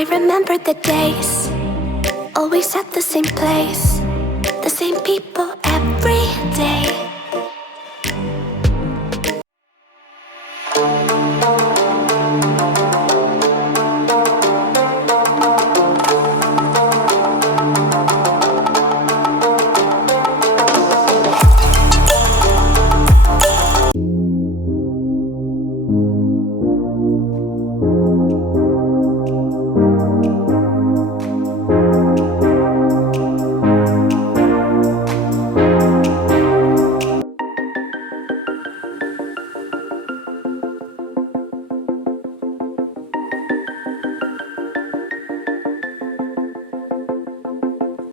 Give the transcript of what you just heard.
I remember the days, always at the same place, the same people,